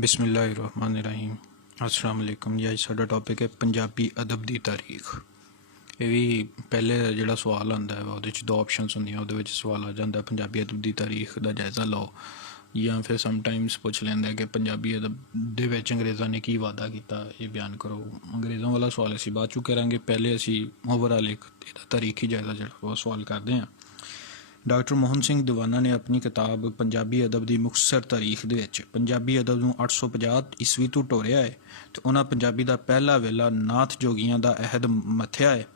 बिस्मिल्लाहिर्रहमानिर्रहीम। अस्सलाम वालेकुम जी। अज साडा टॉपिक है पंजाबी अदब की तारीख। ये भी पहले जो सवाल आता है वो दो ऑप्शनस होंगे, वो सवाल आ जाता है पंजाबी अदब की तारीख का जायज़ा लो, या फिर समटाइम्स पूछ लेंगे कि पंजाबी अदब के अंग्रेज़ों ने की वादा किया, ये बयान करो। अंग्रेज़ों वाला सवाल असी बाद चुके करेंगे, पहले असी ओवरऑल एक तारीखी जायज़ा जो वो सवाल करते हैं। डॉक्टर मोहन सिंह दीवाना ने अपनी किताब पंजाबी अदब की मुख्तसर तारीख दे विच पंजाबी अदब नूं 850 ईस्वी तो टोरिया है, तो उन्हां पंजाबी का पहला वेला नाथ जोगियां का अहद मथिया है,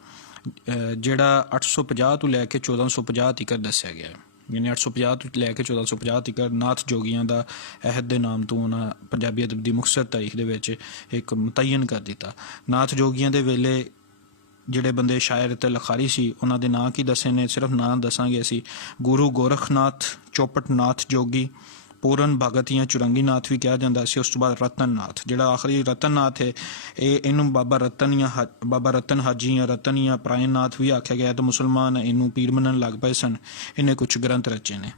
जिहड़ा 850 तो लैके 1450 तक दस्सिया गया है। यानी 850 तो लैके 1450 तक नाथ जोगियां का अहद के नाम तो उन्हां पंजाबी अदब की मुख्तसर तारीख दे विच एक मुतयन कर दिता। नाथ जोगियां दे वेले ਜਿਹੜੇ ਬੰਦੇ ਸ਼ਾਇਰ ਤੇ ਲਖਾਰੀ ਸੀ ਉਹਨਾਂ ਦੇ ਨਾਂ ਕੀ ਦੱਸੇ ਨੇ, ਸਿਰਫ ਨਾਂ ਦੱਸਾਂਗੇ ਅਸੀਂ। ਗੁਰੂ ਗੋਰਖਨਾਥ, ਚੌਪਟ ਨਾਥ ਜੋਗੀ, ਪੂਰਨ ਭਗਤ ਜਾਂ ਚੁਰੰਗੀ ਨਾਥ ਵੀ ਕਿਹਾ ਜਾਂਦਾ ਸੀ। ਉਸ ਤੋਂ ਬਾਅਦ ਰਤਨ ਨਾਥ, ਜਿਹੜਾ ਆਖਰੀ ਰਤਨ ਨਾਥ ਹੈ ਇਹਨੂੰ ਬਾਬਾ ਰਤਨ ਹਾਜੀ ਜਾਂ ਰਤਨ ਜਾਂ ਪ੍ਰਾਇਨ ਨਾਥ ਵੀ ਆਖਿਆ ਗਿਆ। ਤਾਂ ਮੁਸਲਮਾਨ ਇਹਨੂੰ ਪੀਰ ਮੰਨਣ ਲੱਗ ਪਏ ਸਨ। ਇਹਨੇ ਕੁਝ ਗ੍ਰੰਥ ਰਚੇ ਨੇ।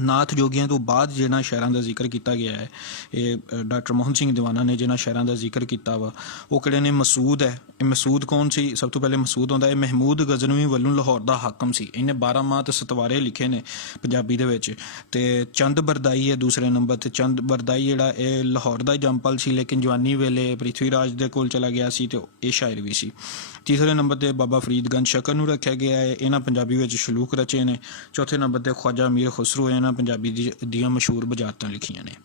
नाथ जोगियां तो बाद जिन्होंने शहरों का जिक्र किया गया है, ये डॉक्टर मोहन सिंह दीवाना ने जिन्होंने शहरों का जिक्र किया वा वो किहड़े ने? मसूद है। ये मसूद कौन सी? सब तो पहले मसूद होंदा है महमूद गजनवी वालों लाहौर का हाकम सी। इन्हें 12 माह तो सतवारे लिखे ने पंजाबी दे विच। ते चंद बरदाई है दूसरे नंबर ते। चंद बरदाई जिहड़ा ये लाहौर का जंपल सी, लेकिन जवानी वेले पृथ्वीराज दे कोल चला गया सी, तो ये शायर भी सी। तीसरे नंबर पर बाबा फरीदगंज शकर नूं रखा गया है। इन्हां पंजाबी विच शलूक रचे ने। चौथे नंबर पर ख्वाजा मीर खुसरो इन्हां पंजाबी दियां मशहूर बजारतां लिखियां ने।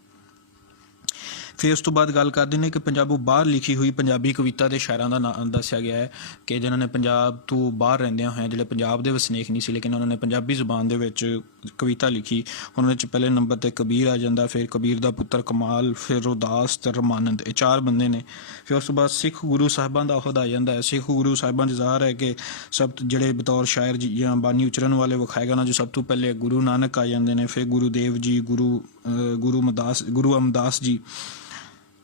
फिर उस तो बाद गल करते हैं कि पंजाबों बाहर लिखी हुई पंजाबी कविता के शायरों का नाम दस्या गया है कि जिन्होंने पंजाब तो बाहर रहंदियां होए जिहड़े पंजाब के वसनीक नहीं सी, लेकिन उन्होंने पंजाबी जुबान दे विच कविता लिखी। उन्होंने पहले नंबर पर कबीर आ जाता, फिर कबीर का पुत्र कमाल, फिर रोहदास ते रमानंद, ये 4 बंदे ने। फिर उस तो बाद सिख गुरु साहिबां का अहद आ जाता है। सिख गुरु साहिबां ज़ाहिर है कि सब जिहड़े बतौर शायर या बानी उचरन वाले विखाएगा ना, जो सब तो पहले गुरु नानक आ जाते हैं, फिर गुरुदेव जी, गुरु अमरदास जी,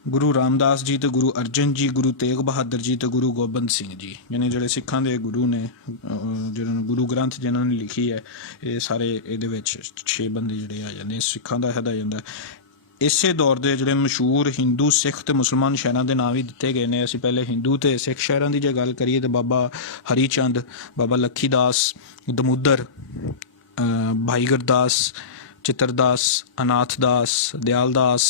गुरु रामदास जी, तो गुरु अर्जन जी, गुरु तेग बहादुर जी, तो गुरु गोबिंद सिंह जी। यानी जो सिखां दे गुरु ने, जिन्होंने गुरु ग्रंथ जिन्होंने लिखी है, ये सारे ये 6 बंदे जोड़े आ जाते सिखां का अहद आ जाता है। इस दौर के जोड़े मशहूर हिंदू सिख तो मुसलमान शायरों के नाम भी दिते गए हैं। असी पहले हिंदू तो सिख शायरों की जो गल करिए तो बाबा हरीचंद, बाबा लखीदास, दमोदर, भाई गुरदास, चित्रदास, अनाथदास, दयालदास,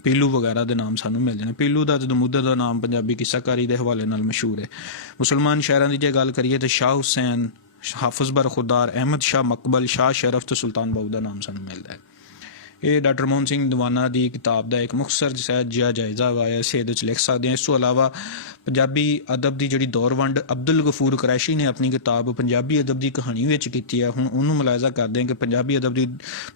पीलू वगैरह के नाम सानू मिल जाने। पीलू का तो दमोदर का नाम पंजाबी किस्साकारी के हवाले नाल मशहूर है। मुसलमान शहरों की जो गल करिए तो शाह हुसैन, हाफिज बरखुरदार, अहमद शाह मकबल, शाह शरफ तो सुल्तान बाहू का नाम सानू मिलता है। ये डॉक्टर मोहन सिंह दीवाना की किताब का एक मुख्तसर जिहा जायज़ा वा है, असीं इहदे विच लिख सकते हैं। इस तो अलावा पंजाबी अदब की जिहड़ी दौर वंड अब्दुल गफूर कुरैशी ने अपनी किताब पंजाबी अदब की कहानी विच कीती है। हुण उहनूं मुलाहिज़ा करते हैं कि पंजाबी अदब की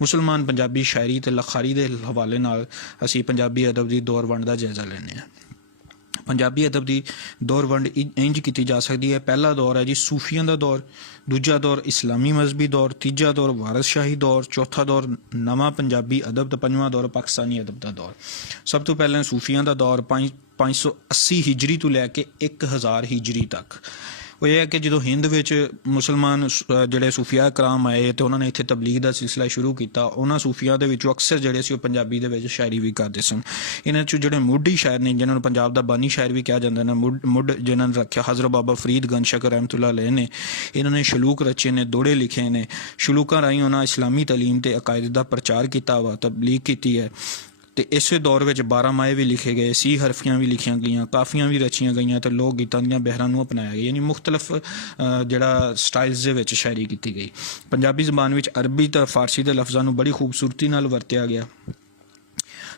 मुसलमान पंजाबी शायरी ते लखारी के हवाले नाल असीं पंजाबी अदब की दौर वंड का जायज़ा लैंदे हां। पंजाबी अदब की दौर वंड इंज की जा सकती है। पहला दौर है जी सूफियां का दौर, दूजा दौर इस्लामी मजहबी दौर, तीजा दौर वारसशाही दौर, चौथा दौर नवा पंजाबी अदब, तो पंजवां दौर पाकिस्तानी अदब का दौर। सब तो पहले सूफियां का दौर 580 हिजरी तो लैके 1000 हिजरी तक। वो ये है कि जो हिंद विच मुसलमान जोड़े सूफिया कराम आए तो उन्होंने इत्थे तबलीग का सिलसिला शुरू किया। उन्होंने सूफिया के अक्सर जोड़े से पंजाबी के शायरी भी करते सन। इन्होंने जोड़े मुढ़ी शायर ने, जिन्होंने पंजाब का बानी शायर भी कहा जाता है, मुढ़ जिन्होंने रखा हज़रत बाबा फरीदगंज शकर रहमतुल्लाह अलैह ने। इन्होंने शलूक रचे ने, दोड़े लिखे ने। शलूकों राही उन्होंने इस्लामी तलीम ते अकायद का प्रचार किया वा, तबलीग की है। तो इस दौर में 12 माए भी लिखे गए, 30 हरफियाँ भी लिखिया गई, काफियाँ भी रचिया गई, तो लोक गीतों दी बहरां अपनाया गया। यानी मुख्तलिफ जड़ा स्टाइल्स के शायरी की गई। पंजाबी जबान में अरबी तो फारसी के लफ्ज़ों बड़ी खूबसूरती नाल वरत्या गया।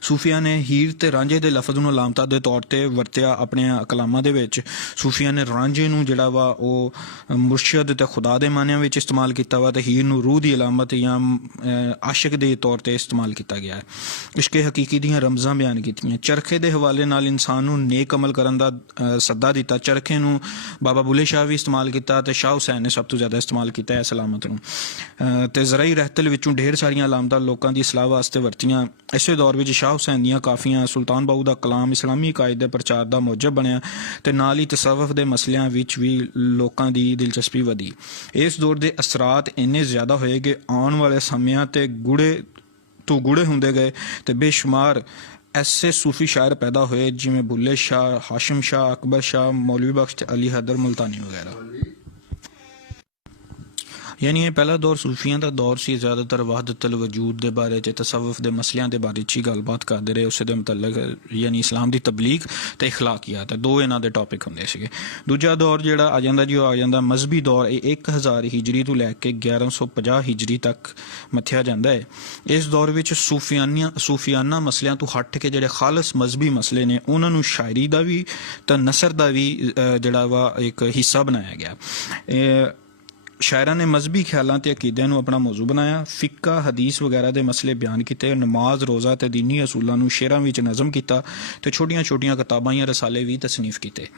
सूफिया ने हीर ते रांझे के लफ्ज़ नूं अलामतां दे तौर पर वरत्या अपने कलामां दे विच। सूफिया ने रांझे नूं जिहड़ा वा वो मुर्शद ते खुदा दे मानियां विच इस्तेमाल किया वा, ते हीर नूं रूह की अलामत या आशिक के तौर पर इस्तेमाल किया गया है। इश्के हकीकी दियां रमज़ां बयान कीतियां। चरखे के हवाले नाल इंसान नूं नेक अमल करन दा सद्दा दिता। चरखे नूं बाबा बुले शाह भी इस्तेमाल किया, तो शाह हुसैन ने सब तो ज़्यादा इस्तेमाल किया है सलामत नूं। ते ज़राई रहतल विचों ढेर सारियां अलामतां लोकां दी इसलाह वास्ते वरतियां। इस दौर में शाह हुसैन दियां काफियां, सुल्तान बाहू का कलाम इस्लामी कायद के प्रचार का मौजब बनया, तो नाल ही तसव्वुफ के मसलियां विच भी लोकां दी दिलचस्पी वधी। इस दौर के असरात इन्ने ज़्यादा होए कि आने वाले समियां ते गूढ़े तो गूढ़े होंदे गए, तो बेशुमार ऐसे सूफी शायर पैदा हुए जिमें बुल्ले शाह, हाशिम शाह, अकबर शाह, मौलवी बख्श, अली हैदर मुल्तानी वगैरह। यानी ये पहला दौर सूफियां का दौर सी। ज़्यादातर वहदतुल वजूद के बारे च, तसव्वुफ के मसलियां के बारे च गलबात करते रहे। उस मतलब यानी इस्लाम की तबलीग तो इखलाकियात, दो इन्हों के टॉपिक होंगे सीगे। दूजा दौर जोड़ा आ जाता जी, आ जाता मजहबी दौर। 1000 हिजरी तो लैके 1150 हिजरी तक मथिया जाता है। इस दौर में सूफियाना मसलियां तो हट के जोड़े खालस मजहबी मसले ने उन्होंने शायरी का भी तो नसर का भी जोड़ा वा एक हिस्सा बनाया गया। शायरां ने मजहबी ख्यालों ते अकीदियां नूं अपना मौजू बनाया। फिक्का, हदीस वगैरह के मसले बयान किए। नमाज, रोज़ा ते दीनी असूलों नूं शेरां विच नज़म किया ते छोटियां छोटियां किताबां या रसाले भी तसनीफ किए।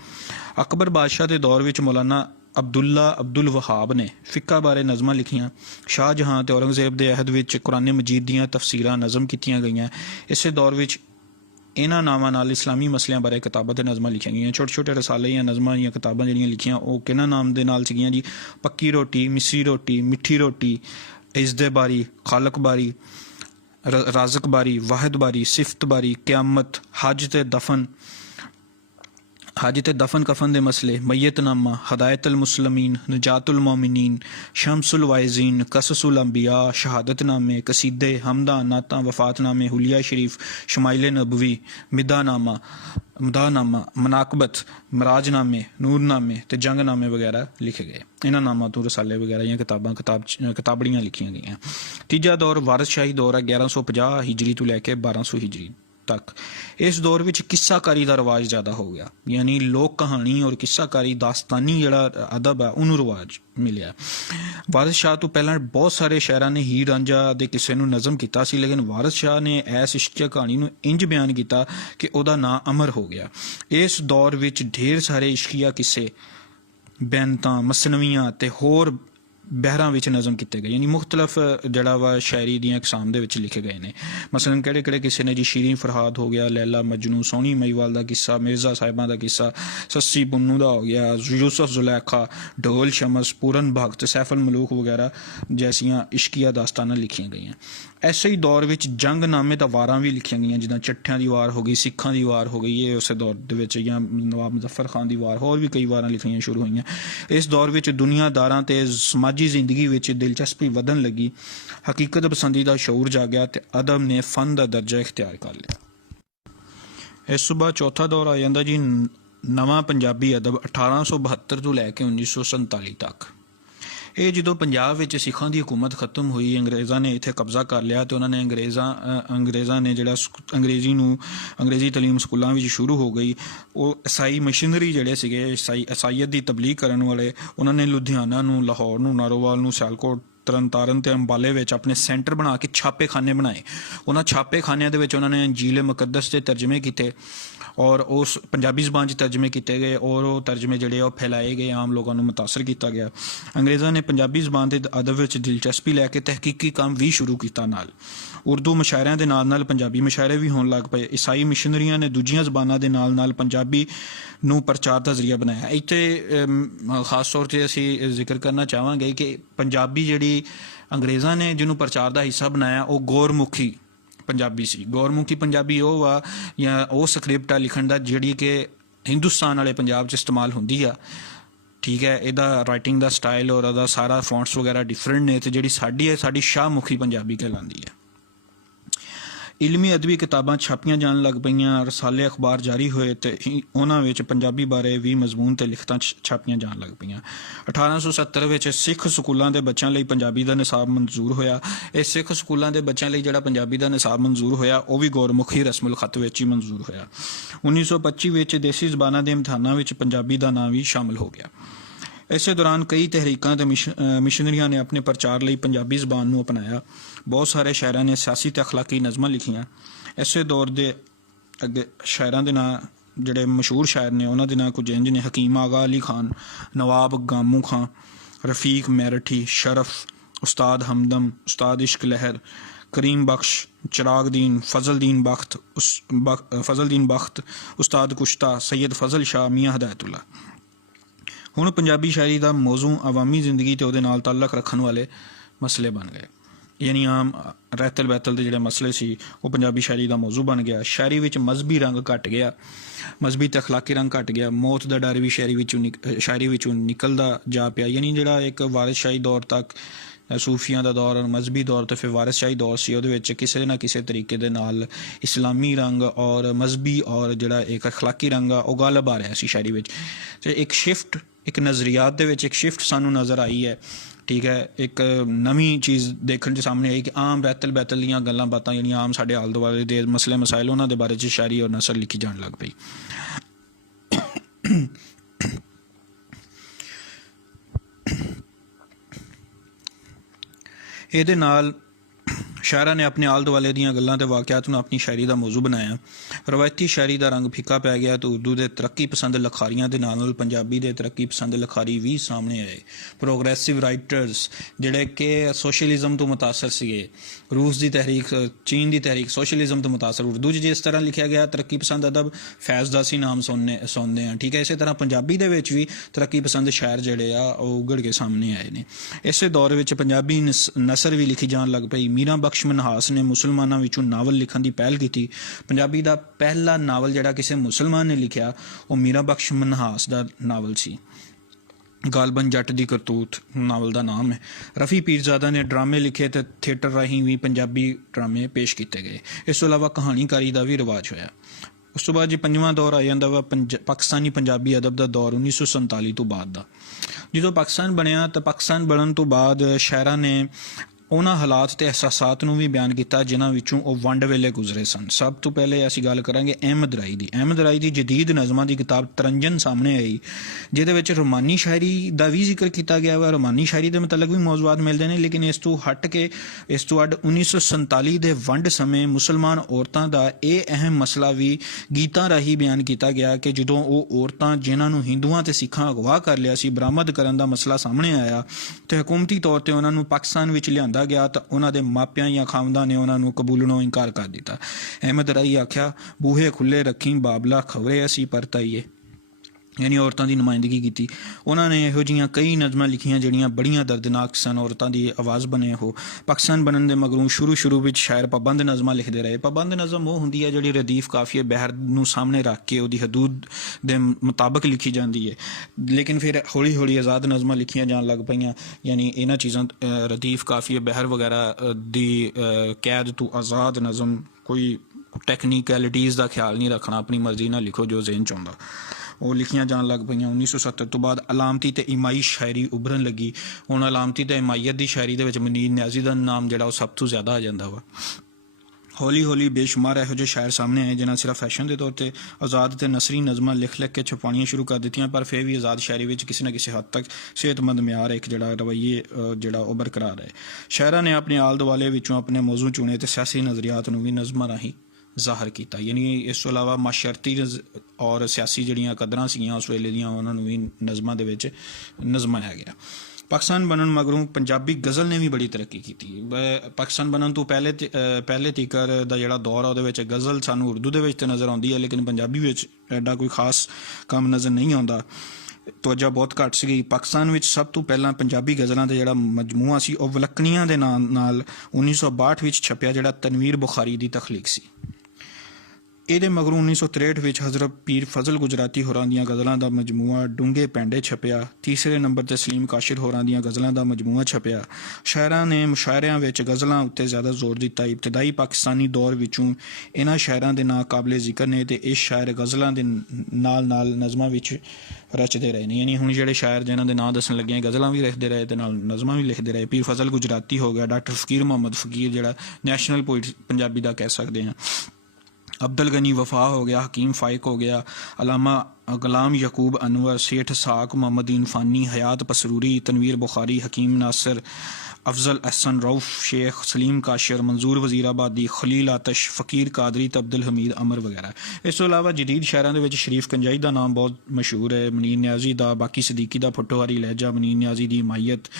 अकबर बादशाह के दौर विच मौलाना अब्दुल्ला अब्दुल वहाब ने फिक्का बारे नज़मां लिखियां। शाहजहां ते औरंगजेब के अहद विच कुरान मजीद दीयां तफसीरां नज़म कीतियां गईयां। इस दौर विच इन्हां नावां नाल इस्लामी मसलियां बारे किताबां ते नज़मां लिखियां गईयां। छोटे छोटे रसाले या नज़मां या किताबां जिहड़ियां लिखियां वो किन्हां नाम दे नाल सीगियां जी? पक्की रोटी, मिस्सी रोटी, मिठी रोटी, इज़्ज़े बारी, खालक बारी, राज़क बारी, वाहिद बारी, सिफत बारी, क़यामत, हज ते दफन कफन दे मसले, मैयतनामा, हदायतुल मुस्लिमीन, नजातुल मोमिनीन, शम्सुल वाइज़ीन, कससुल अंबिया, शहादतनामे, कसीदे, हमदा, नाता, वफातनामे, हुलिया शरीफ, शमाइल नबवी, मिदानामा, मनाकबत, मराजनामे, नूरनामे ते जंगनामे वगैरह लिखे गए। इन्हां नामां तो रसाले वगैरह या किताबड़ियाँ लिखियां गई। तीजा दौर वारिसशाही दौर है, 1150 हिजरी तो लैके 1200 हिजरी तक। इस दौर में किस्साकारी का रिवाज ज़्यादा हो गया। यानी लोक कहानी और किस्साकारी दास्तानी जड़ा अदब है उन्होंने रिवाज मिलिया। वारिस शाह तो पहला बहुत सारे शायरां ने हीर रांझा के किस्से नूं नज़म किया सी, लेकिन वारिस शाह ने ऐस इश्किया कहानी नूं इंज बयान किया कि उहदा नाम अमर हो गया। इस दौर में ढेर सारे इश्किया किस्से, बैनतां, मसनवियां ते होर बहरां विच नज़म किए गए। यानी मुख्तलिफ जड़ा वा शायरी दियां इकसाम दे विच लिखे गए ने। मसलन किहड़े किहड़े किस्से ने जी? शीरीन फरहाद हो गया, लैला मजनू, सोहनी मईवाल का किस्सा, मिर्ज़ा साहिबां का किस्सा, सस्सी पुन्नू का हो गया, यूसुफ जुलैखा, ढोल शमस, पूरन भगत, सैफुल मलूक वगैरह जैसियां इश्किया दास्तानां लिखियां गई। ऐसे ही दौर में जंग नामे तो वारां भी लिखियां गई, जिदा चट्ठियां की वार हो गई, सिखां की वार हो गई, ये उस दौर के या नवाब मुजफ्फर खान की वार, होर भी कई वारां लिखनियां शुरू हुई। इस दौर में दुनियादारां ते समाजी जिंदगी में दिलचस्पी वधन लगी, हकीकत पसंदी का शऊर जागया ते अदब ने फन का दर्जा इख्तियार कर लिया। इस बाद चौथा दौर आ जाता जी नवा पंजाबी अदब, 1872 तो लैके 1947 तक। ये जो पंजाब में सिखां की हुकूमत खत्म हुई, अंग्रेज़ों ने इत्थे कब्जा कर लिया तो उन्होंने अंग्रेज़ों ने जिहड़ा अंग्रेज़ी तलीम स्कूलों में शुरू हो गई। वो ईसाई मिशनरी जिहड़े सीगे, ईसाईयत की तबलीग करन वाले, उन्होंने लुधियाना नूं, लाहौर नूं, नारोवाल नूं, सियालकोट, तरनतारन ते अंबाले विच अपने सेंटर बना के छापे खाने बनाए। उन्होंने छापे खानियां दे विच उन्होंने अंजील मुकद्दस के तर्जमे किए और उस पंजाबी ज़बान तर्जमे किए गए और वो तर्जमे जिहड़े फैलाए गए, आम लोगों को मुतासर किया गया। अंग्रेज़ों ने पंजाबी ज़बान के अदब में दिलचस्पी लैके तहकीकी काम भी शुरू किया। नाल उर्दू मुशायरिਆਂ ਦੇ ਨਾਲ पंजाबी मुशायरे भी होने लग पे। ईसाई मिशनरियां ने दूजियां ज़बानां ਦੇ ਨਾਲ पंजाबी नूं प्रचार का जरिया बनाया। इत्थे खास तौर पर असी जिक्र करना चाहांगे कि पंजाबी जिहड़ी अंग्रेज़ों ने जिन्होंने प्रचार का हिस्सा बनाया वो गौरमुखी पंजाबी सी। गौरमुखी पंजाबी वो वा या वो स्क्रिप्ट आ लिखण दा जिहड़ी कि हिंदुस्तान वाले पंजाब च इस्तेमाल हुंदी आ। ठीक है, इहदा राइटिंग का स्टाइल और इहदा सारा फॉन्ट्स वगैरह डिफरेंट ने ते जिहड़ी साडी है साडी शाहमुखी पंजाबी कहलांदी है। इलमी अदबी किताबां छापियां जान लग पईयां, रसाले अखबार जारी होए ते उन्हां विच पंजाबी बारे भी मजमून ते लिखतां छापियां जान लग पईयां। 1870 विच सिख स्कूलों के बच्चों लिए पंजाबी का निसाब मंजूर होया। इस सिख स्कूलों के बच्चों लिए जिहड़ा पंजाबी का निसाब मंजूर होया वो भी गौरमुखी रस्मुल खत विच ही मंजूर होया। 1925 विच देसी ज़बानां दे इम्तिहानां विच पंजाबी का नाम भी शामिल हो गया। इस दौरान कई तहरीकां ते मिशनरियां ने अपने प्रचार लिए पंजाबी ज़बान नूं अपनाया। बहुत सारे शायरां ने सियासी ते अखलाकी नज़मां लिखियां। इस दौर के अगे शायरां दे नां जिहड़े मशहूर शायर ने उन्हां दे नां कुछ इंज ने: हकीम आगा अली खान, नवाब गामू खां, रफीक मैरठी, शरफ, उस्ताद हमदम, उस्ताद इश्क लहर, करीम बख्श, चिरागदीन, फजलदीन बख्त, उस्ताद कुश्ता, सैयद फजल शाह, मियाँ हदायतुल्ला। हुण पंजाबी शायरी का मौजू अवामी जिंदगी ते उहदे नाल ताल्लुक रखण वाले मसले बन गए। ਯਾਨੀ ਆਮ ਰਹਿਤਲ ਬਹਿਤਲ ਦੇ ਜਿਹੜੇ ਮਸਲੇ ਸੀ ਉਹ ਪੰਜਾਬੀ ਸ਼ਾਇਰੀ ਦਾ ਮੌਜੂ ਬਣ ਗਿਆ। ਸ਼ਾਇਰੀ ਵਿੱਚ ਮਜ਼ਹਬੀ ਰੰਗ ਘੱਟ ਗਿਆ, ਮਜ਼ਹਬੀ ਤੇ ਅਖਲਾਕੀ ਰੰਗ ਘੱਟ ਗਿਆ। ਮੌਤ ਦਾ ਡਰ ਵੀ ਸ਼ਾਇਰੀ ਵਿੱਚੋਂ ਨਿਕਲਦਾ ਜਾ ਪਿਆ। ਯਾਨੀ ਜਿਹੜਾ ਇੱਕ ਵਾਰਿਸ ਸ਼ਾਹੀ ਦੌਰ ਤੱਕ ਸੂਫੀਆਂ ਦਾ ਦੌਰ, ਮਜ਼ਹਬੀ ਦੌਰ ਤੇ ਫਿਰ ਵਾਰਿਸ ਸ਼ਾਹੀ ਦੌਰ ਸੀ, ਉਹਦੇ ਵਿੱਚ ਕਿਸੇ ਨਾ ਕਿਸੇ ਤਰੀਕੇ ਦੇ ਨਾਲ ਇਸਲਾਮੀ ਰੰਗ ਔਰ ਮਜ਼ਹਬੀ ਔਰ ਜਿਹੜਾ ਇੱਕ ਅਖਲਾਕੀ ਰੰਗ ਆ ਉਹ ਗਾਲਬ ਆ ਰਿਹਾ ਸੀ ਸ਼ਾਇਰੀ ਵਿੱਚ। ਤੇ ਇੱਕ ਸ਼ਿਫਟ, ਇੱਕ ਨਜ਼ਰੀਆਤ ਦੇ ਵਿੱਚ ਇੱਕ ਸ਼ਿਫਟ ਸਾਨੂੰ ਨਜ਼ਰ ਆਈ ਹੈ। ਠੀਕ ਹੈ, ਇੱਕ ਨਵੀਂ ਚੀਜ਼ ਦੇਖਣ 'ਚ ਸਾਹਮਣੇ ਆਈ ਕਿ ਆਮ ਰਹਿਤਲ ਬਹਿਤਲ ਦੀਆਂ ਗੱਲਾਂ ਬਾਤਾਂ ਜਿਹੜੀਆਂ ਆਮ ਸਾਡੇ ਆਲੇ ਦੁਆਲੇ ਦੇ ਮਸਲੇ ਮਸਾਇਲ ਉਹਨਾਂ ਦੇ ਬਾਰੇ 'ਚ ਸ਼ਾਇਰੀ ਔਰ ਨਸਰ ਲਿਖੀ ਜਾਣ ਲੱਗ ਪਈ। ਇਹਦੇ ਨਾਲ ਸ਼ਾਇਰਾਂ ਨੇ ਆਪਣੇ ਆਲੇ ਦੁਆਲੇ ਦੀਆਂ ਗੱਲਾਂ ਤੇ ਵਾਕਿਆਤ ਨੂੰ ਆਪਣੀ ਸ਼ਾਇਰੀ ਦਾ ਮੌਜੂ ਬਣਾਇਆ। ਰਵਾਇਤੀ ਸ਼ਾਇਰੀ ਦਾ ਰੰਗ ਫਿੱਕਾ ਪੈ ਗਿਆ ਤੇ ਉਰਦੂ ਦੇ ਤਰੱਕੀ ਪਸੰਦ ਲਖਾਰੀਆਂ ਦੇ ਨਾਲ ਨਾਲ ਪੰਜਾਬੀ ਦੇ ਤਰੱਕੀ ਪਸੰਦ ਲਖਾਰੀ ਵੀ ਸਾਹਮਣੇ ਆਏ। ਪ੍ਰੋਗਰੈਸਿਵ ਰਾਈਟਰਸ ਜਿਹੜੇ ਕਿ ਸੋਸ਼ਲਿਜ਼ਮ ਤੋਂ ਮੁਤਾਸਰ ਸੀਗੇ, ਰੂਸ ਦੀ ਤਹਿਰੀਕ, ਚੀਨ ਦੀ ਤਹਿਰੀਕ ਸੋਸ਼ਲਿਜ਼ਮ ਤੋਂ ਮੁਤਾਸਰ। ਉਰਦੂ 'ਚ ਜਿਸ ਤਰ੍ਹਾਂ ਲਿਖਿਆ ਗਿਆ ਤਰੱਕੀ ਪਸੰਦ ਅਦਬ, ਫੈਜ਼ ਦਾਸੀ ਨਾਮ ਸੁਣਦੇ ਹਾਂ। ਠੀਕ ਹੈ, ਇਸੇ ਤਰ੍ਹਾਂ ਪੰਜਾਬੀ ਦੇ ਵਿੱਚ ਵੀ ਤਰੱਕੀ ਪਸੰਦ ਸ਼ਾਇਰ ਜਿਹੜੇ ਆ ਉਹ ਉਗੜ ਕੇ ਸਾਹਮਣੇ ਆਏ ਨੇ। ਇਸੇ ਦੌਰ ਵਿੱਚ ਪੰਜਾਬੀ ਨਸਰ ਵੀ ਲਿਖੀ ਜਾਣ ਲੱਗ ਪਈ। ਮੀਰਾਂ ਬਖਸ਼ ਮਨਹਾਸ ਨੇ ਮੁਸਲਮਾਨਾਂ ਵਿੱਚੋਂ ਨਾਵਲ ਲਿਖਣ ਦੀ ਪਹਿਲ ਕੀਤੀ। ਪੰਜਾਬੀ ਦਾ ਪਹਿਲਾ ਨਾਵਲ ਜਿਹੜਾ ਕਿਸੇ ਮੁਸਲਮਾਨ ਨੇ ਲਿਖਿਆ ਉਹ ਮੀਰਾਂ ਬਖਸ਼ ਮਨਹਾਸ ਦਾ ਨਾਵਲ ਸੀ। ਗਾਲਬਨ ਜੱਟ ਦੀ ਕਰਤੂਤ ਨਾਵਲ ਦਾ ਨਾਮ ਹੈ। ਰਫੀ ਪੀਰਜ਼ਾਦਾ ਨੇ ਡਰਾਮੇ ਲਿਖੇ ਤੇ ਥੀਏਟਰ ਰਾਹੀਂ ਵੀ ਪੰਜਾਬੀ ਡਰਾਮੇ ਪੇਸ਼ ਕੀਤੇ ਗਏ। ਇਸ ਤੋਂ ਇਲਾਵਾ ਕਹਾਣੀਕਾਰੀ ਦਾ ਵੀ ਰਿਵਾਜ ਹੋਇਆ। ਉਸ ਤੋਂ ਬਾਅਦ ਜੇ ਪੰਜਵਾਂ ਦੌਰ ਆ ਜਾਂਦਾ ਵਾ ਪਾਕਿਸਤਾਨੀ ਪੰਜਾਬੀ ਅਦਬ ਦਾ ਦੌਰ 1947 ਤੋਂ ਬਾਅਦ ਦਾ। ਜਦੋਂ ਪਾਕਿਸਤਾਨ ਬਣਿਆ ਤਾਂ ਪਾਕਿਸਤਾਨ ਬਣਨ ਤੋਂ ਬਾਅਦ ਸ਼ਾਇਰਾਂ ਨੇ ਉਹਨਾਂ ਹਾਲਾਤ ਤੇ ਅਹਿਸਾਸਾਤ ਨੂੰ ਵੀ ਬਿਆਨ ਕੀਤਾ ਜਿਨ੍ਹਾਂ ਵਿੱਚੋਂ ਉਹ ਵੰਡ ਵੇਲੇ ਗੁਜ਼ਰੇ ਸਨ। ਸਭ ਤੋਂ ਪਹਿਲੇ ਅਸੀਂ ਗੱਲ ਕਰਾਂਗੇ ਅਹਿਮਦ ਰਾਈ ਦੀ। ਅਹਿਮਦ ਰਾਈ ਦੀ ਜਦੀਦ ਨਜ਼ਮਾਂ ਦੀ ਕਿਤਾਬ ਤਰੰਜਨ ਸਾਹਮਣੇ ਆਈ, ਜਿਹਦੇ ਵਿੱਚ ਰੋਮਾਨੀ ਸ਼ਾਇਰੀ ਦਾ ਵੀ ਜ਼ਿਕਰ ਕੀਤਾ ਗਿਆ ਵਾ। ਰੋਮਾਨੀ ਸ਼ਾਇਰੀ ਦੇ ਮੁਤਲਕ ਵੀ ਮੌਜ਼ੂਆਤ ਮਿਲਦੇ ਨੇ, ਲੇਕਿਨ ਇਸ ਤੋਂ ਹਟ ਕੇ ਇਸ ਤੋਂ ਅੱਡ 1947 ਦੇ ਵੰਡ ਸਮੇਂ ਮੁਸਲਮਾਨ ਔਰਤਾਂ ਦਾ ਇਹ ਅਹਿਮ ਮਸਲਾ ਵੀ ਗੀਤਾਂ ਰਾਹੀਂ ਬਿਆਨ ਕੀਤਾ ਗਿਆ ਕਿ ਜਦੋਂ ਉਹ ਔਰਤਾਂ ਜਿਨ੍ਹਾਂ ਨੂੰ ਹਿੰਦੂਆਂ ਤੇ ਸਿੱਖਾਂ ਅਗਵਾ ਕਰ ਲਿਆ ਸੀ ਬਰਾਮਦ ਕਰਨ ਦਾ ਮਸਲਾ ਸਾਹਮਣੇ ਆਇਆ ਤੇ ਹਕੂਮਤੀ ਤੌਰ ਤੇ ਉਹਨਾਂ ਨੂੰ ਪਾਕਿਸਤਾਨ ਵਿੱਚ ਲਿਆਂਦਾ ਗਿਆ ਤਾਂ ਉਹਨਾਂ ਦੇ ਮਾਪਿਆਂ ਜਾਂ ਖਾਮਦਾਂ ਨੇ ਉਹਨਾਂ ਨੂੰ ਕਬੂਲਣੋਂ ਇਨਕਾਰ ਕਰ ਦਿੱਤਾ। ਅਹਿਮਦ ਰਾਈ ਆਖਿਆ, ਬੂਹੇ ਖੁੱਲੇ ਰੱਖੀ ਬਾਬਲਾ ਖਬਰੇ ਅਸੀਂ ਪਰਤਾਈਏ, ਯਾਨੀ ਔਰਤਾਂ ਦੀ ਨੁਮਾਇੰਦਗੀ ਕੀਤੀ। ਉਹਨਾਂ ਨੇ ਇਹੋ ਜਿਹੀਆਂ ਕਈ ਨਜ਼ਮਾਂ ਲਿਖੀਆਂ ਜਿਹੜੀਆਂ ਬੜੀਆਂ ਦਰਦਨਾਕ ਸਨ, ਔਰਤਾਂ ਦੀ ਆਵਾਜ਼ ਬਣੇ। ਉਹ ਪਾਕਿਸਤਾਨ ਬਣਨ ਦੇ ਮਗਰੋਂ ਸ਼ੁਰੂ ਵਿੱਚ ਸ਼ਾਇਰ ਪਾਬੰਦ ਨਜ਼ਮਾਂ ਲਿਖਦੇ ਰਹੇ। ਪਾਬੰਦ ਨਜ਼ਮ ਉਹ ਹੁੰਦੀ ਹੈ ਜਿਹੜੀ ਰਦੀਫ ਕਾਫੀਏ ਬਹਿਰ ਨੂੰ ਸਾਹਮਣੇ ਰੱਖ ਕੇ ਉਹਦੀ ਹਦੂਦ ਦੇ ਮੁਤਾਬਕ ਲਿਖੀ ਜਾਂਦੀ ਹੈ, ਲੇਕਿਨ ਫਿਰ ਹੌਲੀ ਹੌਲੀ ਆਜ਼ਾਦ ਨਜ਼ਮਾਂ ਲਿਖੀਆਂ ਜਾਣ ਲੱਗ ਪਈਆਂ। ਯਾਨੀ ਇਹਨਾਂ ਚੀਜ਼ਾਂ ਰਦੀਫ ਕਾਫੀਏ ਬਹਿਰ ਵਗੈਰਾ ਦੀ ਕੈਦ ਤੋਂ ਆਜ਼ਾਦ ਨਜ਼ਮ, ਕੋਈ ਟੈਕਨੀਕੈਲਿਟੀਜ਼ ਦਾ ਖਿਆਲ ਨਹੀਂ ਰੱਖਣਾ, ਆਪਣੀ ਮਰਜ਼ੀ ਨਾਲ ਲਿਖੋ ਜੋ ਜ਼ਿਹਨ 'ਚ ਆਉਂਦਾ, ਉਹ ਲਿਖੀਆਂ ਜਾਣ ਲੱਗ ਪਈਆਂ। 1970 ਤੋਂ ਬਾਅਦ ਅਲਾਮਤੀ ਤੇ ਇਮਾਈ ਸ਼ਾਇਰੀ ਉੱਭਰਨ ਲੱਗੀ। ਹੁਣ ਅਲਾਮਤੀ ਤੇ ਇਮਾਈਅਤ ਦੀ ਸ਼ਾਇਰੀ ਦੇ ਵਿੱਚ ਮੁਨੀਰ ਨਿਆਜ਼ੀ ਦਾ ਨਾਮ ਜਿਹੜਾ ਉਹ ਸਭ ਤੋਂ ਜ਼ਿਆਦਾ ਆ ਜਾਂਦਾ ਵਾ। ਹੌਲੀ ਹੌਲੀ ਬੇਸ਼ੁਮਾਰ ਇਹੋ ਜਿਹੇ ਸ਼ਾਇਰ ਸਾਹਮਣੇ ਆਏ ਜਿਨ੍ਹਾਂ ਸਿਰਫ ਫੈਸ਼ਨ ਦੇ ਤੌਰ ਤੇ ਆਜ਼ਾਦ ਤੇ ਨਸਰੀ ਨਜ਼ਮਾਂ ਲਿਖ ਕੇ ਛਪਾਉਣੀਆਂ ਸ਼ੁਰੂ ਕਰ ਦਿੱਤੀਆਂ, ਪਰ ਫਿਰ ਵੀ ਆਜ਼ਾਦ ਸ਼ਾਇਰੀ ਵਿੱਚ ਕਿਸੇ ਨਾ ਕਿਸੇ ਹੱਦ ਤੱਕ ਸਿਹਤਮੰਦ ਮਿਆਰ ਇੱਕ ਜਿਹੜਾ ਰਵੱਈਏ ਜਿਹੜਾ ਉਹ ਬਰਕਰਾਰ ਹੈ। ਸ਼ਾਇਰਾਂ ਨੇ ਆਪਣੇ ਆਲੇ ਦੁਆਲੇ ਵਿੱਚੋਂ ਆਪਣੇ ਮੌਜ਼ੂ ਚੁਣੇ ਤੇ ਸਿਆਸੀ ਨਜ਼ਰੀਆਤ ਨੂੰ ਵੀ ਨਜ਼ਮਾਂ ਰਾਹੀਂ ਜ਼ਾਹਰ ਕੀਤਾ। ਯਾਨੀ ਇਸ ਤੋਂ ਇਲਾਵਾ ਮਾਸ਼ਰਤੀ ਔਰ ਸਿਆਸੀ ਜਿਹੜੀਆਂ ਕਦਰਾਂ ਸੀਗੀਆਂ ਉਸ ਵੇਲੇ ਦੀਆਂ ਉਹਨਾਂ ਨੂੰ ਵੀ ਨਜ਼ਮਾਂ ਦੇ ਵਿੱਚ ਨਜ਼ਮਾਇਆ ਗਿਆ। ਪਾਕਿਸਤਾਨ ਬਣਨ ਮਗਰੋਂ ਪੰਜਾਬੀ ਗਜ਼ਲ ਨੇ ਵੀ ਬੜੀ ਤਰੱਕੀ ਕੀਤੀ। ਪਾਕਿਸਤਾਨ ਬਣਨ ਤੋਂ ਪਹਿਲੇ ਤੀਕਰ ਦਾ ਜਿਹੜਾ ਦੌਰ ਆ ਉਹਦੇ ਵਿੱਚ ਗਜ਼ਲ ਸਾਨੂੰ ਉਰਦੂ ਦੇ ਵਿੱਚ ਤਾਂ ਨਜ਼ਰ ਆਉਂਦੀ ਹੈ, ਲੇਕਿਨ ਪੰਜਾਬੀ ਵਿੱਚ ਐਡਾ ਕੋਈ ਖਾਸ ਕੰਮ ਨਜ਼ਰ ਨਹੀਂ ਆਉਂਦਾ, ਤਵੱਜਾ ਬਹੁਤ ਘੱਟ ਸੀਗੀ। ਪਾਕਿਸਤਾਨ ਵਿੱਚ ਸਭ ਤੋਂ ਪਹਿਲਾਂ ਪੰਜਾਬੀ ਗਜ਼ਲਾਂ ਦਾ ਜਿਹੜਾ ਮਜਮੂਆ ਸੀ ਉਹ ਵਲਕਣੀਆਂ ਦੇ ਨਾਂ ਨਾਲ 1962 ਵਿੱਚ ਛਪਿਆ, ਜਿਹੜਾ ਤਨਵੀਰ ਬੁਖਾਰੀ ਦੀ ਤਖਲੀਕ ਸੀ। ਇਹਦੇ ਮਗਰੋਂ 1963 ਵਿੱਚ ਹਜ਼ਰਤ ਪੀਰ ਫਜ਼ਲ ਗੁਜਰਾਤੀ ਹੋਰਾਂ ਦੀਆਂ ਗਜ਼ਲਾਂ ਦਾ ਮਜਮੂਆ ਡੂੰਘੇ ਪੈਂਡੇ ਛਪਿਆ। ਤੀਸਰੇ ਨੰਬਰ ਤੇ ਸਲੀਮ ਕਾਸ਼ਿਰ ਹੋਰਾਂ ਦੀਆਂ ਗਜ਼ਲਾਂ ਦਾ ਮਜਮੂਆ ਛਪਿਆ। ਸ਼ਾਇਰਾਂ ਨੇ ਮੁਸ਼ਾਇਰਿਆਂ ਵਿੱਚ ਗਜ਼ਲਾਂ ਉੱਤੇ ਜ਼ਿਆਦਾ ਜ਼ੋਰ ਦਿੱਤਾ। ਇਬਤਦਾਈ ਪਾਕਿਸਤਾਨੀ ਦੌਰ ਵਿੱਚੋਂ ਇਹਨਾਂ ਸ਼ਾਇਰਾਂ ਦੇ ਨਾਂ ਕਾਬਲੇ ਜ਼ਿਕਰ ਨੇ ਤੇ ਇਸ ਸ਼ਾਇਰ ਗਜ਼ਲਾਂ ਦੇ ਨਾਲ ਨਜ਼ਮਾਂ ਵਿੱਚ ਰਚਦੇ ਰਹੇ ਨੇ। ਯਾਨੀ ਹੁਣ ਜਿਹੜੇ ਸ਼ਾਇਰ ਜਿਨ੍ਹਾਂ ਦੇ ਨਾਂ ਦੱਸਣ ਲੱਗੇ ਗਜ਼ਲਾਂ ਵੀ ਲਿਖਦੇ ਰਹੇ ਤੇ ਨਾਲ ਨਜ਼ਮਾਂ ਵੀ ਲਿਖਦੇ ਰਹੇ। ਪੀਰ ਫਜ਼ਲ ਗੁਜਰਾਤੀ ਹੋ ਗਿਆ, ਡਾਕਟਰ ਫਕੀਰ ਮੁਹੰਮਦ ਫਕੀਰ ਜਿਹੜਾ ਨੈਸ਼ਨਲ ਪੋਇਟ ਪੰਜਾਬੀ ਦਾ ਕਹਿ ਸਕਦੇ ਹਾਂ, ਅਬਦੁਲ ਗਨੀ ਵਫਾ ਹੋ ਗਿਆ, ਹਕੀਮ ਫਾਇਕ ਹੋ ਗਿਆ, ਅਲਾਮਾ ਗੁਲਾਮ ਯਕੂਬ ਅਨਵਰ, ਸੇਠ ਸਾਕ, ਮੁਹੰਮਦ ਇਨਫਾਨੀ, ਹयात ਪਸਰੂਰੀ, ਤਨਵੀਰ ਬੁਖਾਰੀ, ਹਕੀਮ ਨਾਸਰ, अफजल अहसन रऊफ़, शेख सलीम काशिर, मंजूर वज़ीराबादी, खलील आतश, फ़कीर कादरी ते अब्दुल हमीद अमर वगैरह। इस तो इलावा जदीद शहरों के विच शरीफ कंजाई का नाम बहुत मशहूर है, मुनीर नियाज़ी का, बाकी सदीकी का फुटोहारी लहजा, मुनीर नियाज़ी की हिमायत।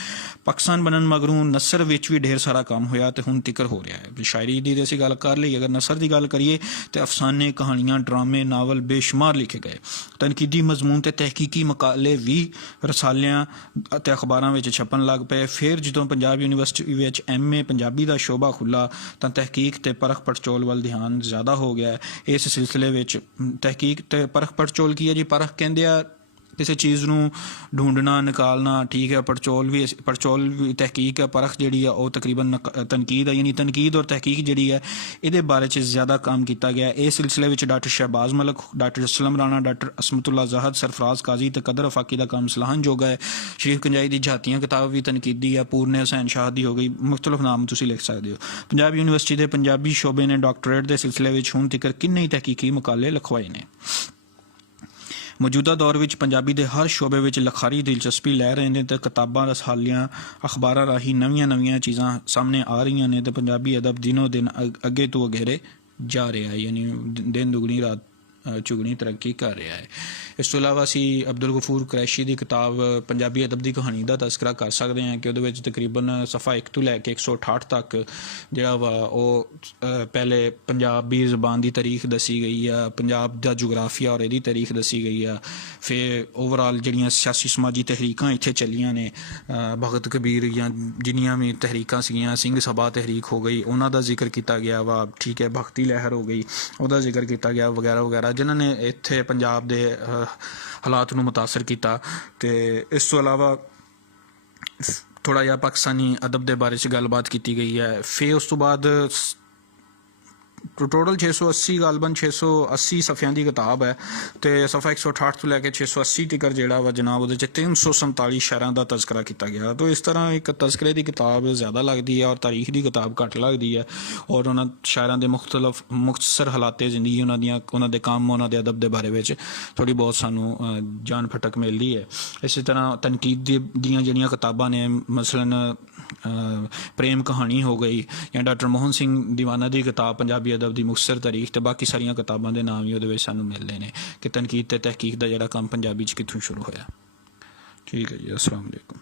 पाकिस्तान बनन मगरों नसर विच भी ढेर सारा काम होया तो हुण तिकर हो रहा है। शायरी की असीं गल कर लईए, अगर नसर की गल करिए तो अफसाने, कहानियां, ड्रामे, नावल बेशुमार लिखे गए। तनकीदी मजमून ते तहकीकी मकाले भी रसालियां ते अखबारां विच छपन लग पे। फिर जदों Punjab Punjab university which MA Punjabi का शोभा खुला तो तहकीक ते परख पड़चोल वाल ध्यान ज़्यादा हो गया है। इस सिलसिले विच तहकीक ते परख पड़चोल की है जी? परख कहंदे आ किसी चीज़ नूं ढूंढना निकालना, ठीक है। पड़चोल भी तहकीक है। परख जिहड़ी है वो तकरीबन तनकीद है, यानी तनकीद और तहकीक जिहड़ी है इहदे बारे च ज़्यादा काम किया गया। इस सिलसिले में doctor Shahbaz Malik, doctor Aslam Rana, doctor Asmatullah Zahid, Sarfaraz Qazi ते कदर अफाकी का काम सलाहनयोग है। शरीफ कंजाई की झातियाँ किताब भी तनकीदी है। पूर्णे हुसैन शाह दी हो गई, मुख्तलिफ नाम तुसीं लिख सकते हो। पंजाब यूनिवर्सिटी के पंजाबी शोबे ने डॉक्टरेट के सिलसिले में हुण तक किन्ने तहकीकी मकाले लिखवाए ने। मौजूदा दौर में पंजाबी के हर शोबे में लखारी दिलचस्पी लै रहे हैं तो किताबां, रसालियां, अखबारां राही नवीं चीज़ां सामने आ रही ने तो पंजाबी अदब दिनों दिन अगे तो अगेरे जा रहा है, यानी दिन दुगनी रात चुगनी तरक्की कर रहा है। इस तो इलावा असी अब्दुल गफूर कुरैशी की किताब पंजाबी अदब की कहानी का तस्करा कर सकते हैं कि वो तकरीबन सफ़ा 1 तो लैके 168 तक जोड़ा वा पहले पंजाबी ज़बान की तारीख दसी गई है, पंजाब का जोग्राफिया और यदी तारीख दसी गई है। फिर ओवरऑल जड़ियाँ सियासी समाजी तहरीकां इत्थे चलियां ने, भगत कबीर या जिन्नियां भी तहरीकां सीगियां, सिंह सभा तहरीक हो गई, उन्हां दा जिक्र किया गया वा, ठीक है। भगती लहर हो गई, उहदा जिक्र किया गया वगैरह वगैरह, जिन्होंने इत्थे पंजाब के हालात नूं मुतासर किया। तो इस तो इलावा थोड़ा जिहा पाकिस्तानी अदब के बारे गलबात की गई है। फिर उस तो बाद टोटल 680 गालबन 680 सफ़ियां की किताब है। तो सफ़ा 168 तो लैके 680 तक जोड़ा वा जनाब वो 347 शहरों का तस्करा किया गया। तो इस तरह एक तस्करे की किताब ज़्यादा लगती है और तारीख की किताब घट लगती है, और उन्होंने शहरों के मुख्तसर हालात जिंदगी उन्होंने काम उन्होंने अदब के बारे में थोड़ी बहुत सानू जान फटक मिलती है। इस तरह तनकीद दियाँ जिहड़ियां किताबां ने, मसलन प्रेम कहानी हो गई या डॉक्टर मोहन सिंह दीवाना की किताब पंजाबी अदब की मुख्तसर तारीख, तो बाकी सारिया किताबों के नाम ही वो सानू मिलते हैं कि तनकीद ते तहकीक का जोड़ा काम पंजाबी कित्थों शुरू होया। ठीक है जी, अस्सलाम वालेकुम।